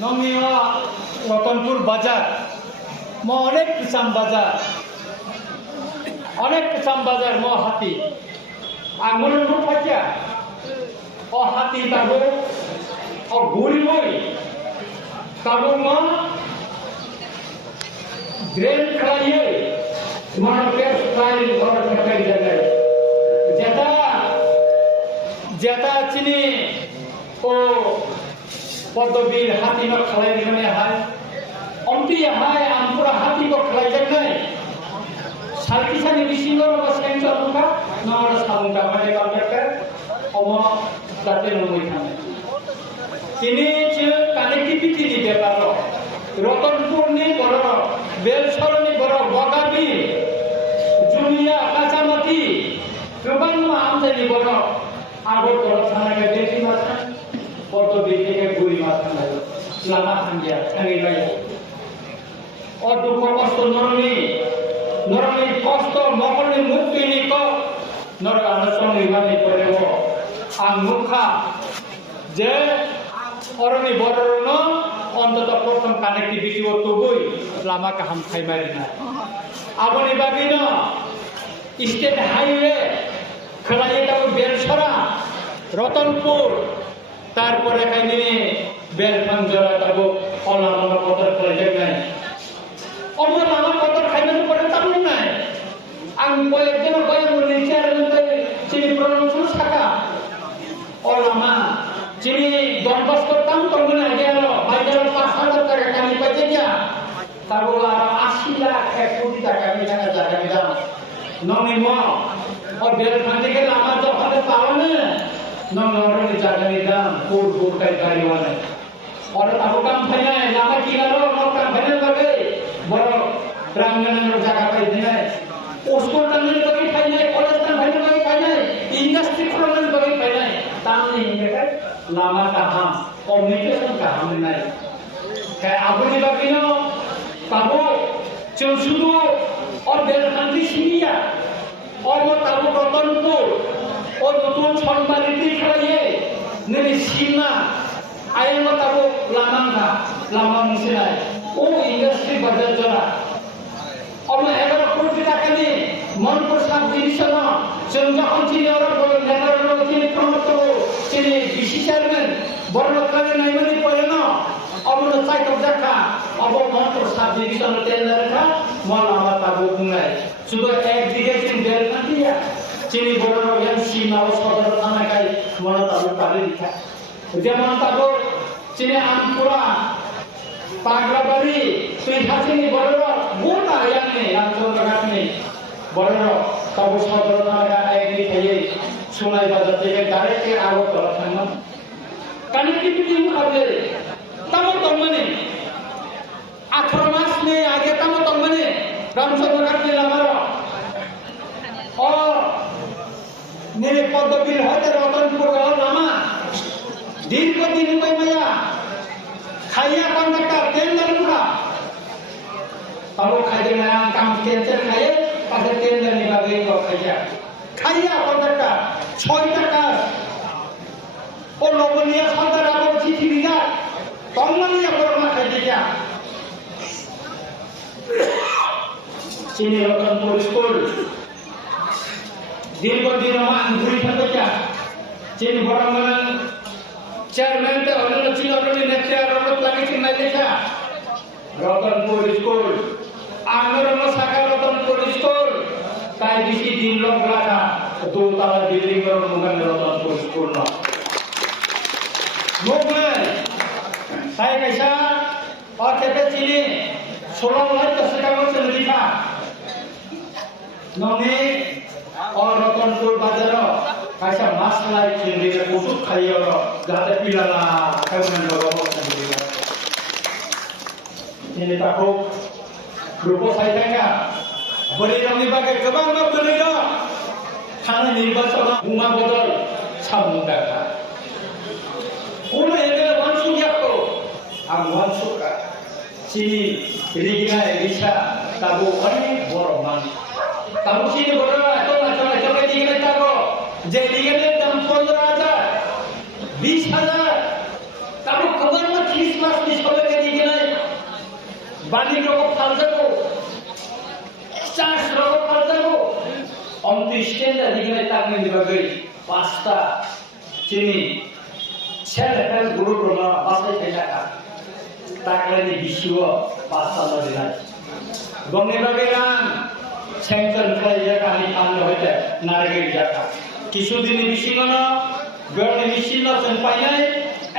নমিয়া রতনপুর বাজার অনেক কিসাম বাজার হাতি আঙুল ফাঁকিয়া হাতি তাবো ঘুরি বই তাবো ড্রেন খাইয়ে মানুষকে স্টাইল ঘর থাকাই জায়গায় যেটা চিনি ও পদ্মবীর হাতি ন খালাই দিনে হায় অন্তি হায় আমপুরা হাতি ko খালাই জায়গায় সালকিসানি বিশিঙ্গর বা সেন্টার মুখা নড় সামুকা মানে কন্ট্রাক্টর অমো দাতে নমই থামে তিনি কানেক্টিভিটি দিতে পারো রতনপুর নি বড় বেলসরনি বড় বগাবি জুলিয়া কাঁচামাটি গোবাং আমদানি বড় আগরতলা থানাকে বেশি মাথা পদ্মবীর থেকে বুড়ি মাথা লামা থাঙ্গিয়া থাঙ্গি গাইয়া দুঃখ কষ্ট নরমি কষ্ট মকরনি মুক্তি নিক নর আনসন নিবানি করে আং মুখা যে অরণি বড়রন অন্তত প্রথম কানেক্টিভিটি ও তবুই লামা কাহাম খাইমারি না আবনি বাগিন স্টেট হাইওয়ে খেলাই তাও বেলসরা রতনপুর তারপরে খাইনি বেলফাঞ্জরা তাবো অলামা পতর করে যাই অমর লামা পতর খাইবেন করে তাবো নাই আং কয়েকজন কয়েকজন চেয়ারম্যান চিনি প্রণাম শাখা অলামা চিনি দরবাস করতাম তখন আগে হলো বাজারে 5,000 টাকা কামি পাইছে গিয়া তারপর 80 লাখ 1 কোটি টাকা আমি টাকা জায়গা দিলাম নমিম और बेल खाने के लामा जो खाते पावन है नौरों ने जाकर निदान कोट का गाड़ी वाले और ताबो काम भैया है लामा की गालो नौ काम भैया लगे बड़ो प्रांगण में जगह पे दिने उसको टांगने लगे भैया कॉलेज में भैया लगे भैया इंडस्ट्री खोलने लगे भैया ताम नहीं है लामा का हम कम्युनिकेशन का हम नहीं क्या आपको नहीं लगी ना ताबो चंसुदो और बेल खाने सीनिया और वो ताबो रतनपुर और नतुन छनबारिती खाइए नेनि सीमा आये वो ताबो लामा मुसिनाय ओ इंडस्ट्री बाजार जरा और मैं 11 कोटी टाका नी मनपुर साब डिविजन जों যখন চিনি ওরা বলে নেতারা চিনি প্রমোট চিনি বিসি চেয়ারম্যান বড় লোকরা নাইমানি পড়ে না অমন সাইটক দেখা of Monpur sub division tender কা মন আমার তাবো বুঙাই শুধু একদিকে চিনি বেল কাটিয়া চিনি বড় এমসি নাও সদর থানাকাই মন তাবো পারে লিখা যেমন তাবো চিনি আমপুরা পাগলাবাড়ি তুই হাসিনি বড় গোটা ইয়ানে আন্তর্জাতিক নেই বড় তাবো সদর থানাকা একদিকে খাইয়ে সোনাই বাজার থেকে ডাইরেক্ট আগরতলা থানা কানেক্টিভিটি মুখাবে তামো তমনে 18 মাস ने आगे तामो तमने रामचंद्र घाट लामार और ने पद्मबीर हते रतनपुर लामा दीर्घ दिन कोई मया खाइया कॉन्ट्रैक्टर टेंडर मुखा तामो खाइदे ना काम कैंसर खाए पाछे टेंडर नि बागे को खाइया कॉन्ट्रैक्टर 6 টাকা ও নবনিয়া সরকার আবার চিঠি দিলা তমনিয়া বড়মা খাইতে যা চিনি রতনপুর স্কুল দীর্ঘদিন মান ঘুরি থাকে যা চিনি বড়মান চেয়ারম্যান তে অন্য ছিল অন্য নেতার রত লাগিছে না লেখা রতনপুর স্কুল আন্দোলন শাখা রতনপুর স্কুল তাই বেশি দিন লোক রাখা দোতলা বিল্ডিং এর মুখে রতনপুর স্কুল না মুখে তাই कैसा और कहते चीनी 16 लाख 10 টাকা से लिखा नौने और रतनपुर बाजार कैसा मसला चिंदी के ओषुध खाइए और जाते पिलाला केमन लगो चिंदी चिंदी ताको ग्रुप साइटेगा बड़ी रंगी बागे गोबां न बलिदा थाना निर्वाचन बुमा बदल सामुदाका उन्हें एगे वानसुगियाको आं वानसुका चिनी रिगिना एलिसा ताबो अनेक बड़ मान ताबो चिनी बड़ एत नाचो दिगले ताबो जे रिगिने दाम 15,000 20,000 ताबो कबर में 30 लाख সবাইকে দিকে নাই বাণী রকম ফাল যাবো চাষ রকম ফাল যাবো স্ট্যান্ডার দিকে নাই তার নিয়ে দিবা গই 5টা চিনি ছেলে ফেল গুরু প্রমা বাসায় খাই টাকা টাকলানি বিশিও 5টা দিলাই গঙ্গে বাগে গান সেন্টার খাই জায়গা আমি কামনে হইতে নারগের জায়গা কিছুদিন বিশিগণ গড়ে মিশিন নছেন পাই নাই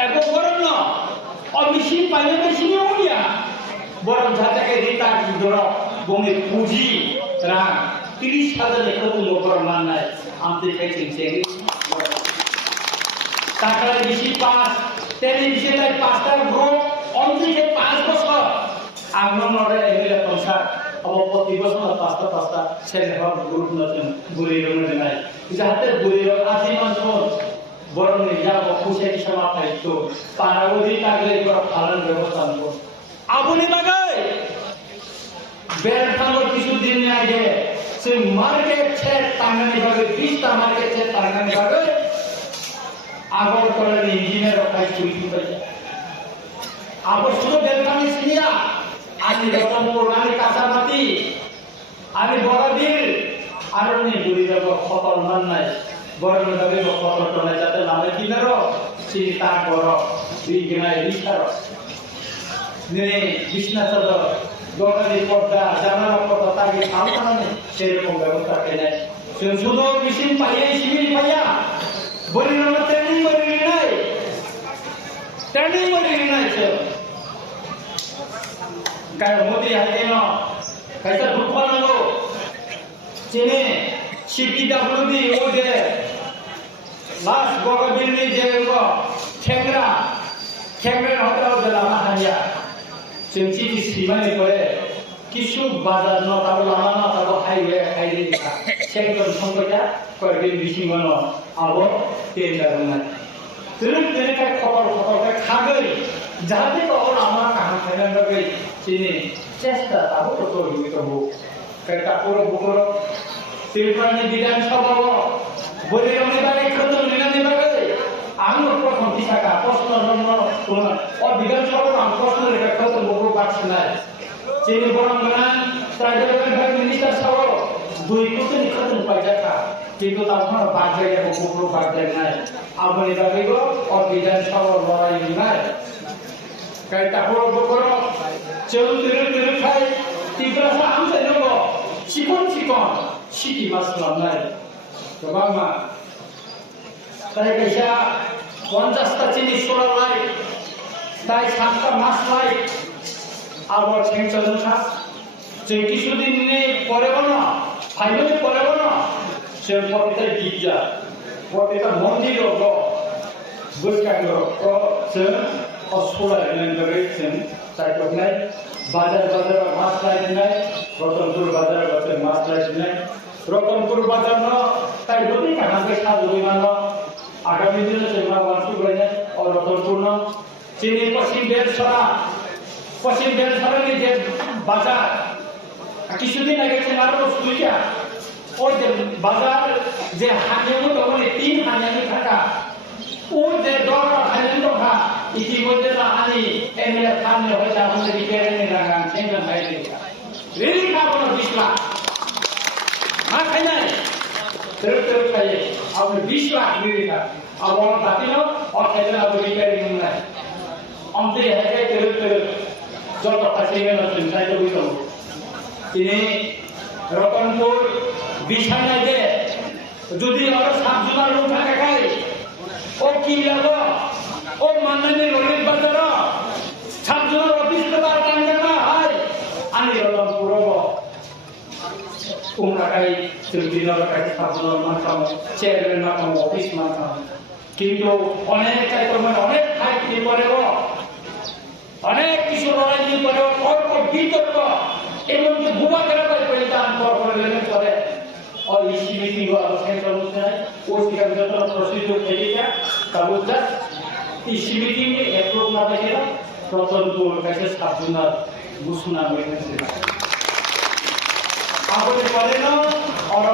এবং বরং না অমিশিন পাইলে বেশি নিয়া বরং যাতে রিতা ধর বঙ্গে পুঁজি রাং 30,000 একর লোকের মান নাই আমতে খাইছেন সেই টাকার বেশি পাস তেরি বিষয় 5টা গ্রুপ অন্তরিকে 5 বছর আগমনরে এমিলে পয়সা প্রতি বছর 5টা ছেলে হওয়ার গ্রুপ নতুন বুড়ি রঙের নাই যাতে বুড়ি রঙ আজীবন বরং যাব খুশি সমাপ থাকতো পানাবধি থাকলে পালন ব্যবস্থা নেব আপনি বাগাই বের থাকার কিছুদিন আগে সে মার্কেট ছেড়ে টাঙ্গানি ভাবে 20টা মার্কেট ছেড়ে টাঙ্গানি ভাবে আগর করে ইঞ্জিনিয়ার কাজ চুরি করে আবার শুধু বেলকানি সিনিয়া আমি রতনপুর আমি কাঁচামাটি আমি বড়দিন আর উনি বুড়ি যাব খতর মান নাই বড় যাবে খতর টনে যাতে নামে কিনার চিন্তা কর দুই গিনায় লিখার নিয়ে বিছনা চাদর দোকানি পর্দা জানালা পর্দা তাকে সামনে সেরকম ব্যবস্থা কেনে শুধু মেশিন পাইয়া সিমিল পাইয়া বলি না ট্রেনিং বলি নাই কারণ মোদি হাতে না কাইসা দুঃখ নাগো চেনে সিপিডব্লিউডি ও যে লাস্ট গগবিলনি যে ঠেংরা হতে হবে লামা হানিয়া চিন্তি সীমানে করে কিছু বাজার ন তারপর লামা না তারপর হাইওয়ে দেখা সেগুলো সংখ্যাটা কয়েকদিন বেশি মনে আবার তেল কারণ নাই তেনে খবর খাগৈ যাতে তখন আমার কাহা খাইলাম চিনি চেষ্টা তাবো তো জড়িত হোক কাপড় বুকর তিরপানি বিধানসভা বলে আমি বাড়ি খত নিলানি বাগে আমি প্রথম টাকা প্রশ্ন জন্য বিধানসভা আমি প্রশ্ন রেখা খত বুকর পাচ্ছি না চিনি বরং না ট্রাইবেল মিনিস্টার সহ 2 কোটি খত পাই টাকা কিন্তু তখন বাজে বুকর বাজে নাই আপনি বাগে বিধানসভা লড়াই নাই কাই তারপর বকর চেউ তিরু খাই তিব্রাসা আমতে নেব চিকন সিটি মাছ নাই তো বাবা তাই কাইসা 50টা চিনি সোলা লাই তাই 7টা মাছ লাই আবার ছেংচল না যে কিছুদিন পরে না ফাইনালে পরে না সে পরে গির্জা পরে মন্দির বৈকাগ্র সে অস্ফোরা এলেন তাই তো নাই বাজার মাছ লাইন নাই রতনপুর বাজার মাছ লাইন নাই রতনপুর বাজার ন তাই যদি কাহাকে সাধু বিমান আগামী দিনে সেগুলো বাঞ্চু করে যায় ও রতনপুর ন চিনি পশ্চিম বেলসরা যে বাজার কিছুদিন আগে আরো সুইটা ওর যে বাজার যে হাজার তখন 3 হাজার টাকা ও যে দর হাজার টাকা ইতিমধ্যে আমি এমএলএ সামনে হয়ে আমাদের রিপেয়ারিং লাগান সেন্টার বাইরে রেডি খাবো না 20 লাখ হ্যাঁ খাই নাই তেরো খাইয়ে আপনি 20 লাখ রেডি খা আমার বাতি না আর খাইলে আপনি রিপেয়ারিং নাই অন্তে হেঁটে তেরো যত কাছে গেল তাই তো বুঝলো তিনি রতনপুর বিছানায় যে যদি আরো 7 জনের লোক থাকে খাই ও কি লাগো ও মাননীয় ললিত বাজার 7 জনের অফিস তার টাঙ্গা না হয় আমি রতনপুর তোমরা কাই দিনের কাই 7 জনের মাথাম চেয়ারম্যান মাথাম অফিস মাথাম কিন্তু অনেক অনেক খাই কি করে অনেক কিছু লড়াই দিয়ে পরে অল্প বিতর্ক এবং যে ভুয়া কেরাবাই করে দান করে লেনে করে और इसी मीटिंग को अवसर करते हैं वो सिखा जो प्रोसीजर खेलेगा तब तक इसी मीटिंग में अप्रूव ना देगा रतनपुर कैसे साधुना घोषणा में आपने पढ़े ना और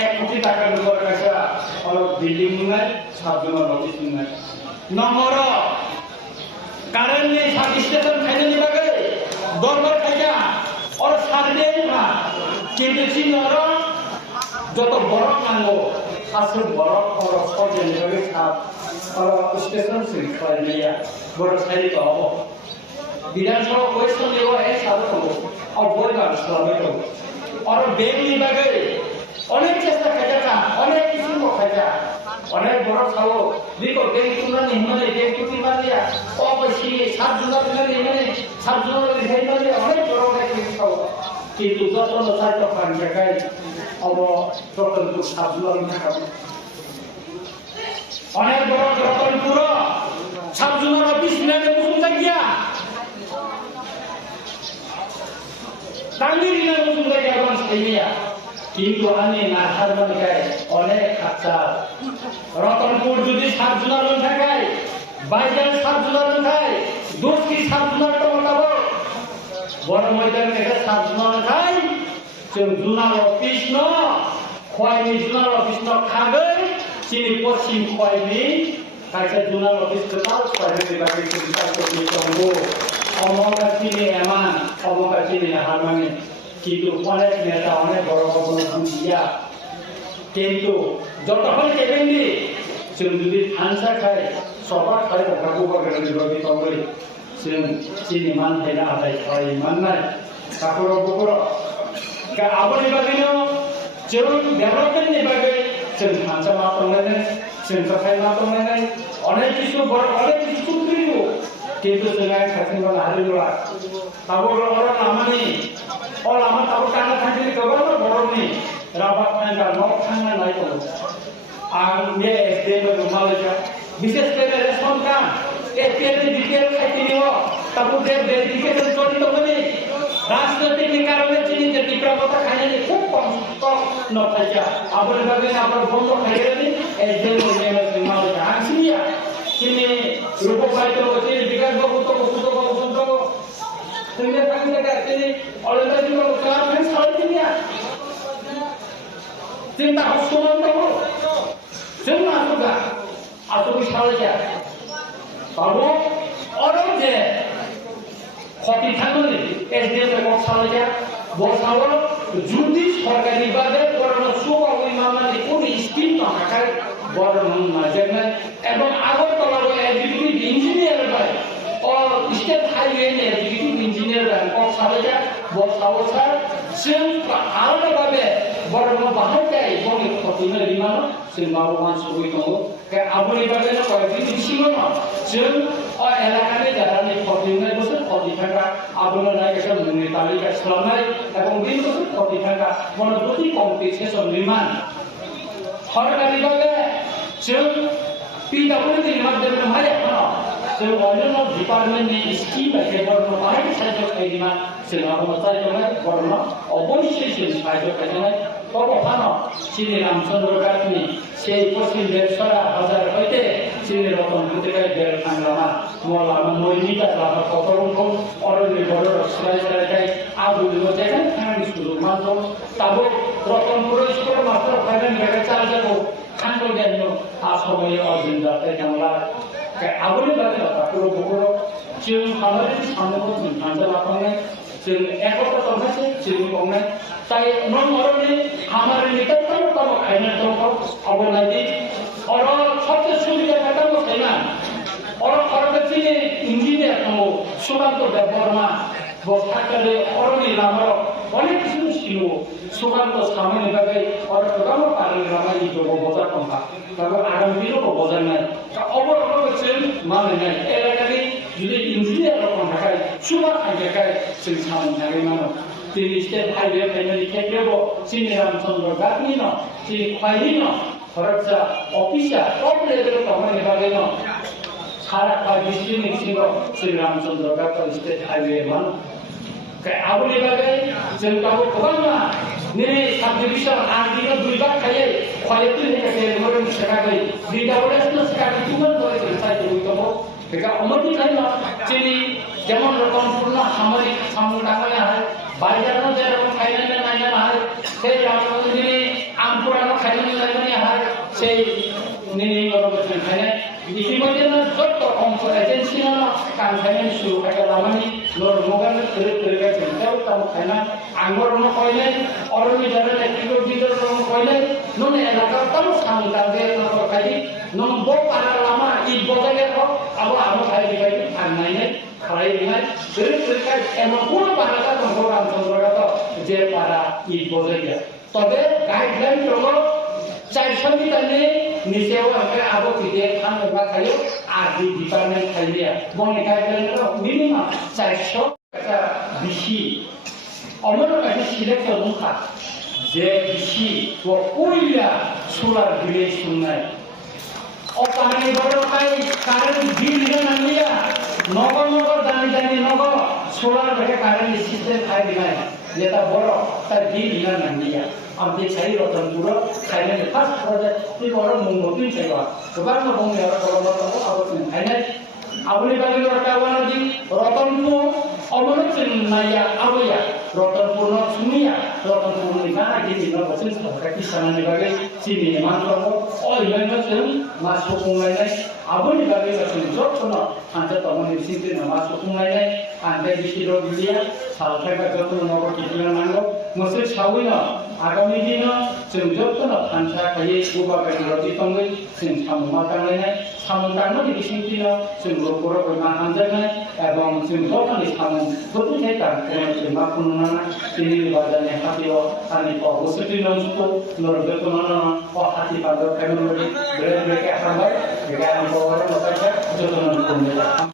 1 कोटी টাকা ऊपर कैसा और बिल्डिंग में साधुना नोटिस में नंबर কারেন্ট নেই সাব স্টেশন খাইনি বাগে দরবার খাইয়া ওর সারদে না কিন্তু চিনর যত বরফ নাঙ্গো আসল বরফ ওর সজে নেবে সাব ওর স্টেশন সিল খাইনিয়া বড় সাইড তো হবো বিধানসভা কোয়েশ্চন দেব এ সাব তো অবৈধ সাবে তো और बेग নিবাগে অনেক চেষ্টা খাইতা অনেক কিছু খাইতা অনেক বড় খাও দিকো বেগ তোমরা নিমনে বেগ কুটি মারিয়া অবশ্যই সাত জুলার দিনে নিমনে সাত জুলার দিনে মারিয়া অনেক বড় বড় কিছু খাও কিন্তু যত চাইতো পান জায়গায় অব রতনপুর সাত জুলার খাও অনেক বড় রতনপুর সাত জুলার অফিস নিয়ে বসুন থাকিয়া তাঙ্গি দিনে বসুন থাকিয়া এখন সাইমিয়া কিন্তু আমি না হারমান গায় অনেক খাচ্ছা রতনপুর যদি সাত জুলার থাকায় বাইজান সাত জুলার থাকায় দোষী সাত জুলার টমাটাবো বড় ময়দান থেকে সাত জুলার খাই জুনার অফিস ন খয়নি জুনার অফিস ন খাগে চিনি পশ্চিম খয়নি কাছে জুনার অফিস তাও খয়নি বাকি চিন্তা করতে তঙ্গো অমকা চিনি এমান অমকা চিনি হারমানে কিন্তু অনেক নেতা অনেক বড় বড় বুঝিয়া কিন্তু যতক্ষণ কেবেন্দি যদি আনসা খায় সবার খায় কাকু বাগান বিরোধী তবে চিনি মান হেনা আদায় খায় মান নাই কাকুর বুকুর আবার এবারে যেমন ডেভেলপমেন্ট এবারে আনসা মা তংলায় খাই মা তংলায় অনেক কিছু বড় অনেক কিছু করিব কিন্তু সেলাই খাতি বলা হারিলা তাবর ওরা নামানি ও আমার তাবর কানা থাকি কেবল বড় নেই রাবাত না নক খানা নাই বলো আর মে এসে মালয়েশিয়া বিশেষ করে রেশন কাম এপিএল ডিপিএল খাইতে নিও তাবর যে ভেরিফিকেশন জড়িত মানে রাজনৈতিক কারণে চিনি যে টিপরা কথা খাইনি খুব কম স্টক নথাইয়া আবার ভাবে আবার বন্ধ খাইনি এই যে মালয়েশিয়া আনসিয়া চিনি রূপবাইতো চিনি বিকাশ বাবু তো বাবু তো তুমি কাকে দেখা চিনি অলরেডি বাবু কার ফ্রেন্ড সাইতে নিয়া চিন্তা হস্তমন তো জন্য আসুক সারাইয়া বাবু অরো যে ক্ষতি থাকলে এসডিএম এর সারাইয়া বসাও যদি সরকারি বাদে করোনা সুবা ওই মামলাতে কোন স্কিম না থাকায় বড় না যেমন এবং আগরতলার এক্সিকিউটিভ ইঞ্জিনিয়ার ভাই ও স্টেট হাইওয়ে এক্সিকিউটিভ ইঞ্জিনিয়ার ভাই ও সারাইয়া বসাও স্যার जों आलादाभावे बरनो बाहायजाय गावनि खथिनो बिमान जों मावमान सबै दङ के आबुनि बागैनो कयदिन सिगाङाव जों एलाकानि दारानि खथिनो बोसोर खथिफागा आबुनो नायगासिनो मुंनि तालिका खालामनाय এবং दिन बोसोर खथिफागा मनोबुद्धि कम्पिटिसन निर्माण सरकारिभावे जों पिडब्लिउडि माध्यमजों हाया जों अन्य डिपार्टमेन्टनि स्किम बायदि बरनो बाहाय सायज खायदिमा जों आबुनो सायजनाय बरनो অবশ্যই সেই সাহায্য পেতে তখন চিনি রামচন্দ্র গান্ধী সেই পশ্চিম দেড়শরা হাজার হইতে চিনি রতন পুতিকায় বের থাংলামা মলামা মৈনিকা লামা কতরঙ্গ অরণ্য বড় সরাই সরাই আবুল যেখানে থাকার সুযোগ মাত্র তাবো রতনপুর স্কুল মাত্র ফাইনাল বেড়ে চাল যাবো খান্ড জ্ঞান আসময়ে অর্জুন যাত্রায় কেমলা আবুলের বাদে পুরো বগুড়ো চির আমাদের সামনে ঠান্ডা লাফানে जों एकता तंगासे जों गंनाय ताई नन मरने हमारे निकट पर खाइना दङ अबलादि और सबसे सुविधा खाताको छैन और खरगची इन्जिनियर दङ सुकान्त देवबर्मा बस्ताकले अरनि लामो अनेक किसिम सिनु सुकान्त सामान्य बागै और गोबां पारनि लामा इदो बजार कम्पा तब आराम बिरो बजार नाय अबर जों माननाय एलाकानि जुदि इन्जिनियर रकम थाखाय सुबा खायखाय जों सामोन थाखाय मानो जोंनि स्टेट हाइवे फाइनालि खेबेबो चिनि रामचन्द्र गांधी न चिनि खायनि न फरकसा अफिसा टप लेभेल खामानि बागै न सारा डिस्ट्रिक्ट सिङाव श्री रामचन्द्र गांधी स्टेट हाइवे मानो आबुनि बागै जों गावो गोबां नै साब डिभिजन आरडिनो दुइबार खायै क्वालिटि हेकासे मोरन सेकागै डिडाब्लिउएसनो सेकागै तुमन दय साइड दङ बेका अमति खाइना चिनि যেমন রতনপূর্ণ সামরিক সংগঠনে হয় বাইজানো যেরকম খাইনে নাইনা হয় সেই রাজনীতি আমপুরানো খাইনে নাইনা হয় সেই নিনি গরমে খাইনে ইতিমধ্যে যত অংশ এজেন্সি না kangen su kaya lamani lor mogan terus jengkel kamu kena anggur mau koilai orang di jalan tidur tidur mau koilai nun elakar kamu kami tangge nama kali nun bok para lama ibu kaya kok abu kali kali anaknya kali ini terus kaya emang pun para kata orang kata je para ibu kaya তবে guideline হলো 4 সংবিধানে নিচেও আমরা আবো কিতে খান বা খাইও আর the department খাইয়া বনে গাইডলাইন হলো মিনিমাম 400 একটা বেশি অমর কাছে সিলেক্ট করুনখা যে বেশি ও কইলা সোলার বিলে শুনাই অপানি বড় কাই কারেন্ট বিল নামিয়া নগর দানি নগর সোলার ভেকে কারেন্ট সিস্টেম খাই দিলাই যেটা বড় তার বিল নামিয়া আমাদের চাই রতনপুর খাইলে ফার্স্ট প্রজেক্ট এই বড় মুঙ্গতুই চাইবা গোবার নবং এর বড় আবর্তন খাইলে আবুলি বালি রটাওয়ানা দি রতনপুর অবনতিন নাইয়া আবয়া রতনপুর সুনিয়া রতনপুর নিনা গিনি নবসিন সরকার কিসাননি বাগে চিনি মানলব অইলাইন जों मा सुफुंलायनाय आबुनि बागै जों जथन आन्ते तमनि सिंति मा सुफुंलायनाय आन्ते बिसिरो बिलिया सालथाय बा जथन नगर किदिला नांगौ मोसे साविनो आगामी दिन जों जथन फान्सा खायै गुबा बायदि तंगै जों सामुमा तांलायनाय सामु तांनो बिसिंतिनो जों लकर बमा हानजानाय এবং जों जथन सामु जथन थायता जों मा खुनुना तिनि बाजारनि हातियो आनि पगसति नंसुको नरगतनन अ हाति बाजार फेमिलि ब्रेक ब्रेक हाबाय बेगा आं बहर नसाय जथन खुनुना